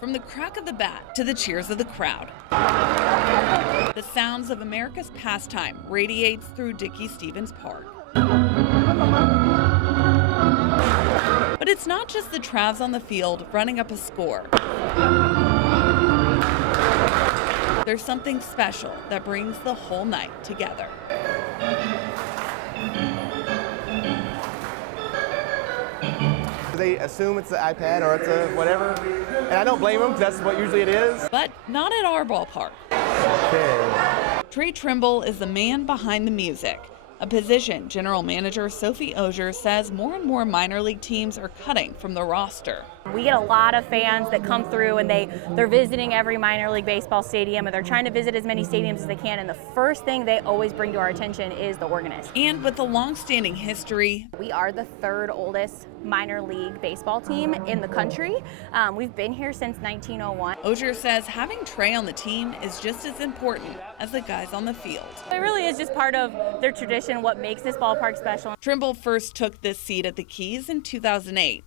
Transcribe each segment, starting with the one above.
From the crack of the bat to the cheers of the crowd, the sounds of America's pastime radiates through Dickey-Stephens Park. But it's not just the Travs on the field running up a score. There's something special that brings the whole night together. They assume it's the iPad or it's a whatever, and I don't blame them because that's what usually it is. But not at our ballpark. Okay. Trey Trimble is the man behind the music, a position General Manager Sophie Ogier says more and more minor league teams are cutting from the roster. We get a lot of fans that come through and they're visiting every minor league baseball stadium, and they're trying to visit as many stadiums as they can, and the first thing they always bring to our attention is the organist. And with a long-standing history, we are the third oldest minor league baseball team in the country. We've been here since 1901. Ogier says having Trey on the team is just as important as the guys on the field. It really is just part of their tradition, what makes this ballpark special. Trimble first took this seat at the Keys in 2008.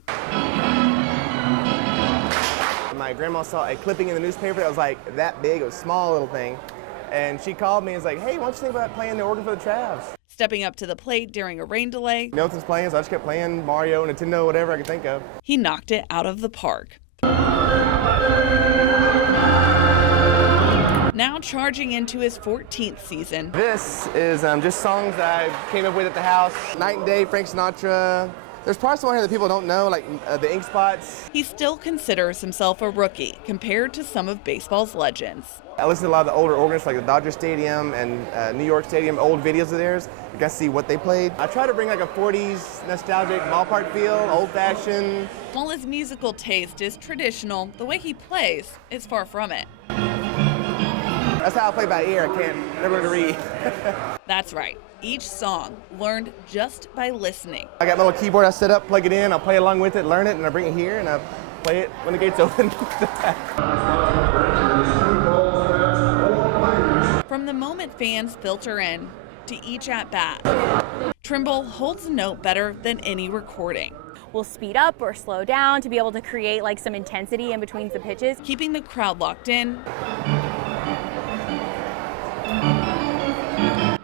My grandma saw a clipping in the newspaper that was like that big, it was a small little thing. And she called me and was like, hey, why don't you think about playing the organ for the Travs? Stepping up to the plate during a rain delay. Nothing's playing, so I just kept playing Mario, Nintendo, whatever I could think of. He knocked it out of the park. Now charging into his 14th season. This is just songs that I came up with at the house. Night and Day, Frank Sinatra. There's probably some here that people don't know, like the Ink Spots. He still considers himself a rookie compared to some of baseball's legends. I listen to a lot of the older organists like the Dodger Stadium and New York Stadium, old videos of theirs. You got to see what they played. I try to bring like a 40s nostalgic ballpark feel, old-fashioned. While his musical taste is traditional, the way he plays is far from it. That's how I play by ear. I can't never to read. That's right. Each song learned just by listening. I got my little keyboard I set up, plug it in, I'll play along with it, learn it, and I bring it here and I play it when the gates open. From the moment fans filter in to each at-bat, Trimble holds a note better than any recording. We'll speed up or slow down to be able to create like some intensity in between the pitches. Keeping the crowd locked in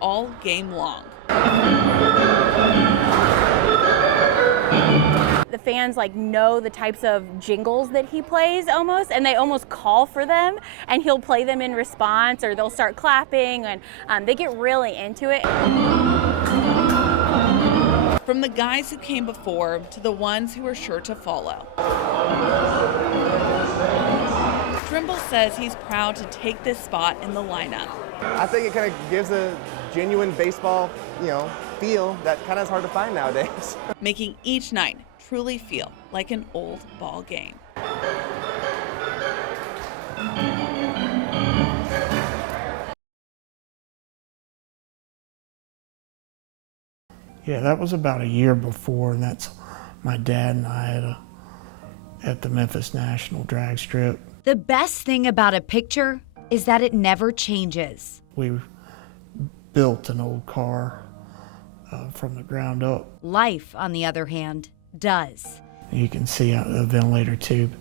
all game long. The fans like know the types of jingles that he plays almost, and they almost call for them, and he'll play them in response, or they'll start clapping, and they get really into it. From the guys who came before to the ones who are sure to follow. Trimble says he's proud to take this spot in the lineup. I think it kind of gives a genuine baseball, feel that kind of is hard to find nowadays. Making each night truly feel like an old ball game. Yeah, that was about a year before, and that's my dad and I at the Memphis National drag strip. The best thing about a picture is that it never changes. We built an old car from the ground up. Life, on the other hand, does. You can see a ventilator tube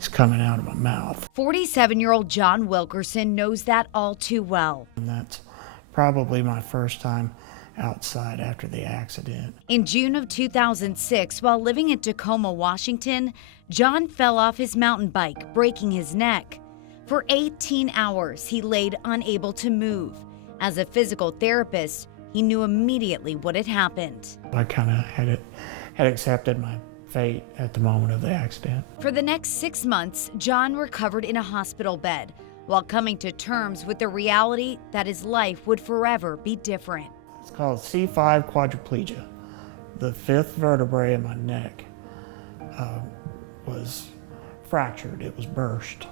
is coming out of my mouth. 47-year-old John Wilkerson knows that all too well. And that's probably my first time outside after the accident. In June of 2006, while living in Tacoma, Washington, John fell off his mountain bike, breaking his neck. For 18 hours, he laid unable to move. As a physical therapist, he knew immediately what had happened. I kind of had accepted my fate at the moment of the accident. For the next 6 months, John recovered in a hospital bed while coming to terms with the reality that his life would forever be different. It's called C5 quadriplegia. The fifth vertebrae in my neck was fractured. It was burst.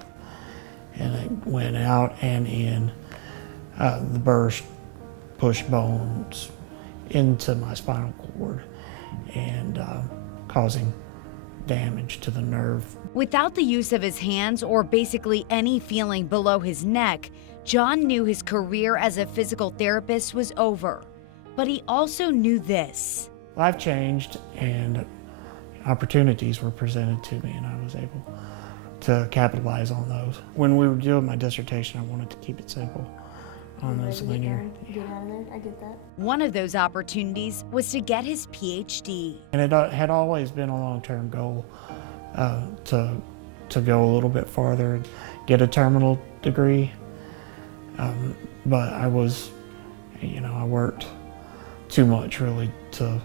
And it went out and in. The burst pushed bones into my spinal cord and causing damage to the nerve. Without the use of his hands or basically any feeling below his neck, John knew his career as a physical therapist was over. But he also knew this. Life changed and opportunities were presented to me, and I was able to capitalize on those. When we were doing my dissertation, I wanted to keep it simple on those linear. Get out of there. I get that. One of those opportunities was to get his PhD. And it had always been a long-term goal to go a little bit farther and get a terminal degree. But I was, I worked too much really to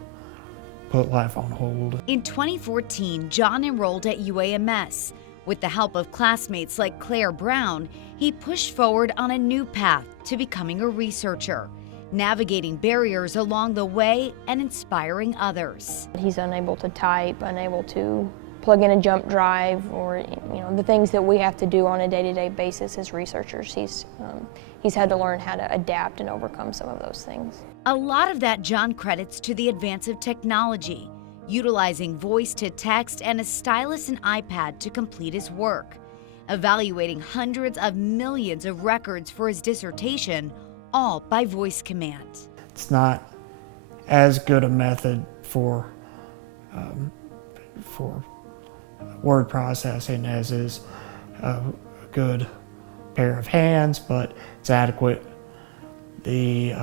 put life on hold. In 2014, John enrolled at UAMS. With the help of classmates like Claire Brown, he pushed forward on a new path to becoming a researcher, navigating barriers along the way and inspiring others. He's unable to type, unable to plug in a jump drive, or the things that we have to do on a day-to-day basis as researchers. He's had to learn how to adapt and overcome some of those things. A lot of that John credits to the advance of technology, utilizing voice to text and a stylus and iPad to complete his work, evaluating hundreds of millions of records for his dissertation, all by voice command. It's not as good a method for word processing as is a good pair of hands, but it's adequate. The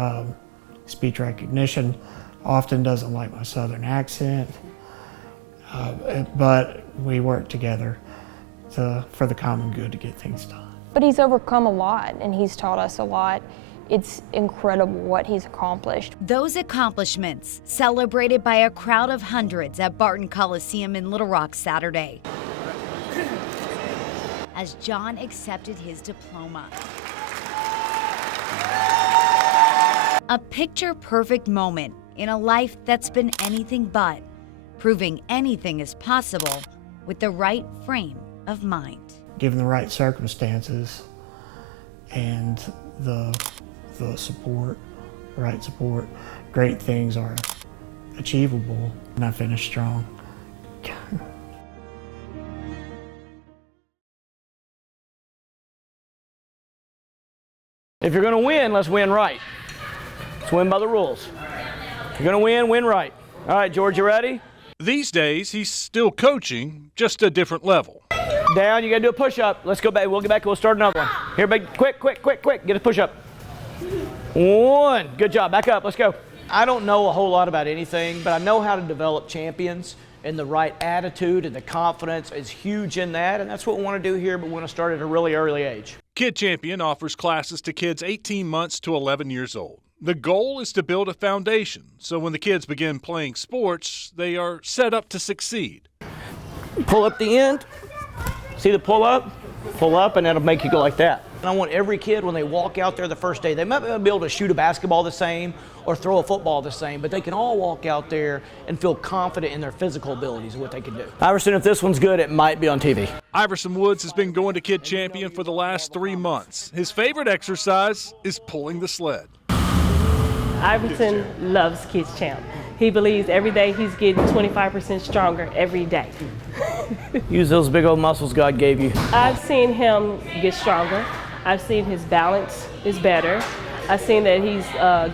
speech recognition often doesn't like my southern accent, but we work together for the common good to get things done. But he's overcome a lot, and he's taught us a lot. It's incredible what he's accomplished. Those accomplishments celebrated by a crowd of hundreds at Barton Coliseum in Little Rock Saturday as John accepted his diploma. A picture-perfect moment in a life that's been anything but, proving anything is possible with the right frame of mind. Given the right circumstances and the support, the right support, great things are achievable, and I finished strong. If you're going to win, let's win right. Let's win by the rules. If you're going to win, win right. All right, George, you ready? These days, he's still coaching, just a different level. Down, you got to do a push-up. Let's go back. We'll get back. We'll start another one. Here, big, quick. Get a push-up. One. Good job. Back up. Let's go. I don't know a whole lot about anything, but I know how to develop champions, and the right attitude and the confidence is huge in that, and that's what we want to do here, but we want to start at a really early age. Kid Champion offers classes to kids 18 months to 11 years old. The goal is to build a foundation, so when the kids begin playing sports, they are set up to succeed. Pull up the end. See the pull up? Pull up, and that'll make you go like that. And I want every kid, when they walk out there the first day, they might not be able to shoot a basketball the same or throw a football the same, but they can all walk out there and feel confident in their physical abilities and what they can do. Iverson, if this one's good, it might be on TV. Iverson Woods has been going to Kid Champion for the last 3 months. His favorite exercise is pulling the sled. Iverson loves Kids Champ. He believes every day he's getting 25% stronger every day. Use those big old muscles God gave you. I've seen him get stronger. I've seen his balance is better. I've seen that he's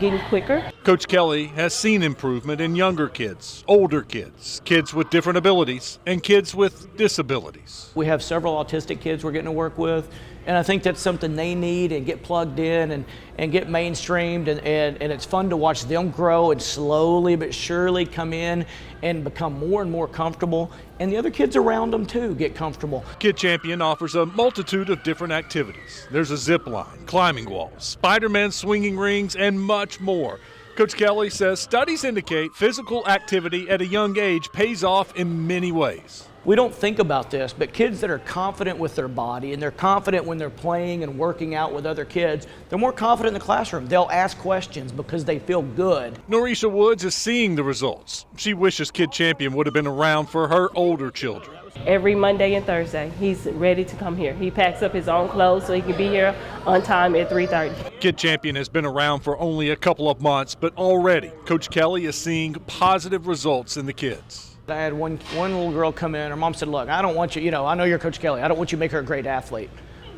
getting quicker. Coach Kelly has seen improvement in younger kids, older kids, kids with different abilities, and kids with disabilities. We have several autistic kids we're getting to work with, and I think that's something they need and get plugged in and get mainstreamed, and it's fun to watch them grow and slowly but surely come in and become more and more comfortable, and the other kids around them too get comfortable. Kid Champion offers a multitude of different activities. There's a zip line, climbing walls, Spider-Man swinging rings, and much more. Coach Kelly says studies indicate physical activity at a young age pays off in many ways. We don't think about this, but kids that are confident with their body and they're confident when they're playing and working out with other kids, they're more confident in the classroom. They'll ask questions because they feel good. Norisha Woods is seeing the results. She wishes Kid Champion would have been around for her older children. Every Monday and Thursday, he's ready to come here. He packs up his own clothes so he can be here on time at 3:30. Kid Champion has been around for only a couple of months, but already Coach Kelly is seeing positive results in the kids. I had one little girl come in. Her mom said, look, I don't want you, I know you're Coach Kelly. I don't want you to make her a great athlete.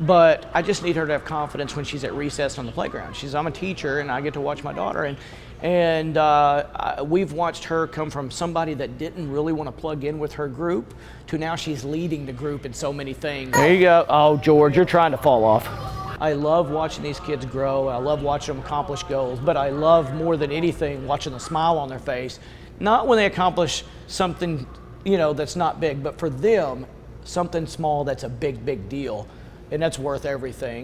But I just need her to have confidence when she's at recess on the playground. I'm a teacher, and I get to watch my daughter. And we've watched her come from somebody that didn't really want to plug in with her group to now she's leading the group in so many things. There you go. Oh, George, you're trying to fall off. I love watching these kids grow. I love watching them accomplish goals, but I love more than anything watching the smile on their face. Not when they accomplish something, you know, that's not big, but for them, something small that's a big, big deal, and that's worth everything.